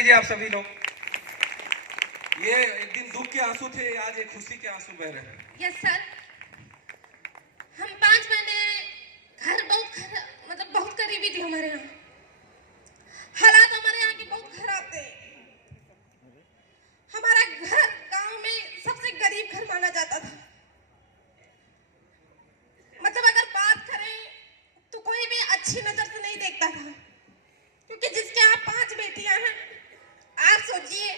लीजिए आप सभी लोग। ये एक दिन दुख के आंसू थे, आज एक खुशी के आंसू बह रहे हैं। यस सर, हम 5 महीने घर बहुत करीबी थी हमारे यहाँ। हालात हमारे यहाँ के बहुत खराब थे। हमारा घर गांव में सबसे गरीब घर माना जाता था। मतलब अगर बात करें तो कोई भी अच्छी नजर से नहीं देखता था, क्योंकि जिसके यहाँ 5 बेटियां हैं, आप सोचिए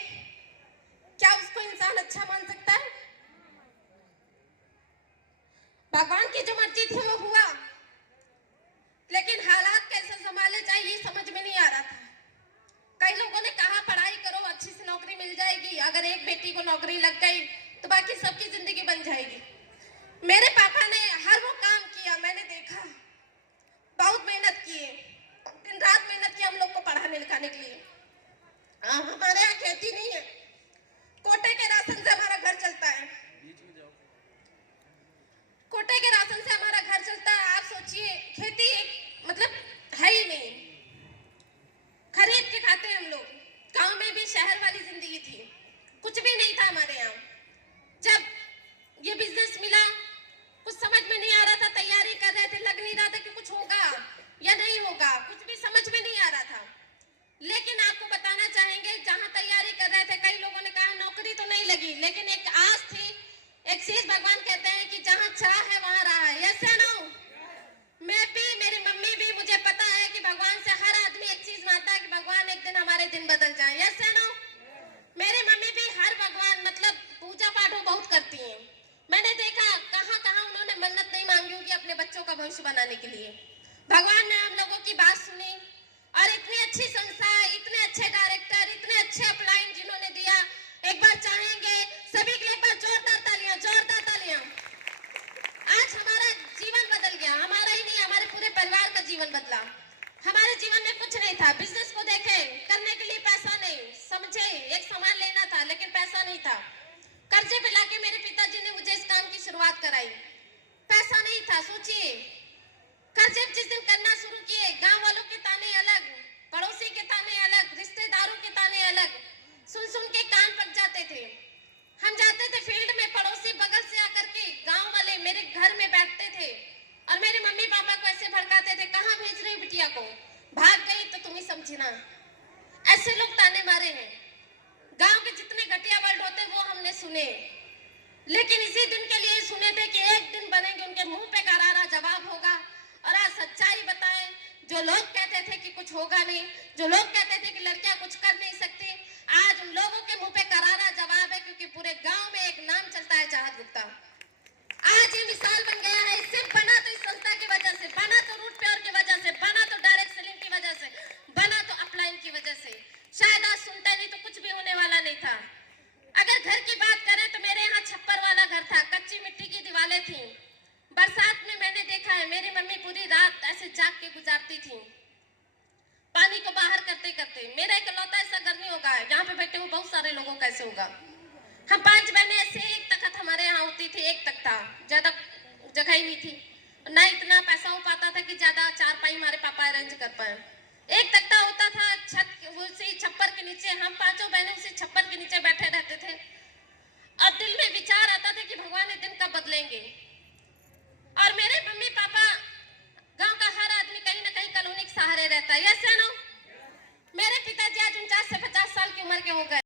क्या उसको इंसान अच्छा मान सकता है? भगवान की जो मर्जी थी वो हुआ, लेकिन हालात कैसे संभाले जाए ये समझ में नहीं आ रहा था। कई लोगों ने कहा पढ़ाई करो, अच्छी सी नौकरी मिल जाएगी, अगर एक बेटी को नौकरी लग गई तो बाकी सबकी जिंदगी बन जाएगी। मेरे पापा ने हर वो काम किया, मैंने देखा, बहुत मेहनत किए, दिन रात मेहनत की हम लोग को पढ़ाने लिखाने के लिए। हमारे यहाँ खेती नहीं है, कोटे के राशन से हमारा घर चलता है। कोटे के राशन से हमारा घर चलता है। आप सोचिए, खेती एक मतलब है ही नहीं, खरीद के खाते हैं हम लोग। गांव में भी शहर वाली जिंदगी थी, कुछ भी नहीं था हमारे यहाँ। जब ये बिजनेस मिला, कुछ समझ में नहीं आ रहा था, तैयारी कर रहे थे, लग नहीं रहा था कि कुछ होगा या नहीं होगा, कुछ भी समझ में नहीं आ रहा था। लेकिन आपको बताना चाहेंगे, जहां तैयारी कर रहे थे, कई लोगों ने कहा नौकरी तो नहीं लगी, लेकिन एक आस थी, एक चीज भगवान कहते हैं कि जहां चाह है वहां रहा है। यस या नो? मैं भी, मेरी मम्मी भी, मुझे पता है कि भगवान से हर आदमी एक चीज मांगता है कि भगवान एक दिन हमारे दिन बदल जाए। यस या नो? मेरी मम्मी भी हर भगवान मतलब पूजा पाठ बहुत करती हैं। मैंने देखा कहां कहां उन्होंने मन्नत नहीं मांगी होगी अपने बच्चों का भविष्य बनाने के लिए। भगवान ने हम लोगों की बात सुनी और इतनी अच्छी संस्था, इतने अच्छे डायरेक्टर, इतने अच्छे अपलाइन जिन्होंने दिया, एक बार चाहेंगे सभी के लिए एक बार जोरदार तालियां, जोरदार तालियां। आज हमारा जीवन बदल गया, हमारा ही नहीं हमारे पूरे परिवार का जीवन बदला। हमारे जीवन में कुछ नहीं था, बिजनेस को देखें, करने के लिए पैसा नहीं, समझे, एक सामान लेना था लेकिन पैसा नहीं था। कर्जे पे लाके मेरे पिताजी ने मुझे इस काम की शुरुआत कराई, पैसा नहीं था। सोचिए, कर्जे जिस दिन करना शुरू किए, गांव वालों के ताने अलग, पड़ोसी के ताने अलग, रिश्तेदारों के ताने अलग, सुन सुन के कान पक जाते थे। हम जाते थे फील्ड में, पड़ोसी बगल से आकर के गांव वाले मेरे घर में बैठते थे और मेरे मम्मी पापा को ऐसे भड़काते थे, कहां भेज रही बिटिया को, भाग गई तो तुम ही समझना। ऐसे लोग ताने मारे हैं। गांव के जितने घटिया वर्ड होते वो हमने सुने, लेकिन इसी दिन के लिए सुने थे कि एक दिन बनेंगे, उनके मुंह पे करारा जवाब होगा। और आज सच्चाई बताएं, जो लोग कहते थे कि कुछ होगा नहीं, जो लोग कहते थे कि लड़कियां कुछ कर नहीं सकती, आज उन लोगों के मुंह पे करारा जवाब है, क्योंकि पूरे गांव में एक नाम चलता है, चाहत गुप्ता। आज ये मिसाल बन गया है। सिर्फ बना तो इस संस्था की वजह से, बना तो रूट प्योर की वजह से, बना तो डायरेक्ट सेलिंग की वजह से, बना तो अपलाइन की वजह से। शायद आज सुनते नहीं तो कुछ भी होने वाला नहीं था। अगर घर की बात करें तो मेरे यहाँ छप्पर वाला घर था, कच्ची मिट्टी की दीवारें थी। बरसात में मैंने देखा है मेरी मम्मी पूरी रात ऐसे जाग के गुजारती थी, पानी को बाहर करते करते। मेरा इकलौता ऐसा घर नहीं होगा, यहाँ पे बैठे हुए बहुत सारे लोगों का ऐसे होगा। हम 5 बहनें ऐसे, एक तख्त हमारे यहाँ होती थी, एक तख्ता, ज्यादा जगह ही नहीं थी, ना इतना पैसा हो पाता था कि ज्यादा चारपाई हमारे पापा अरेंज कर पाए। एक तख्ता होता था, छत उसी छप्पर के नीचे, हम 5 बहनें उसी छप्पर के नीचे बैठे रहते थे और दिल में विचार आता था कि भगवान ये दिन कब बदलेंगे। और मेरे मम्मी पापा, गांव का हर आदमी कहीं ना कहीं कॉलोनी के सहारे रहता है। यस या नो? मेरे पिताजी आज 49 से 50 साल की उम्र के हो गए।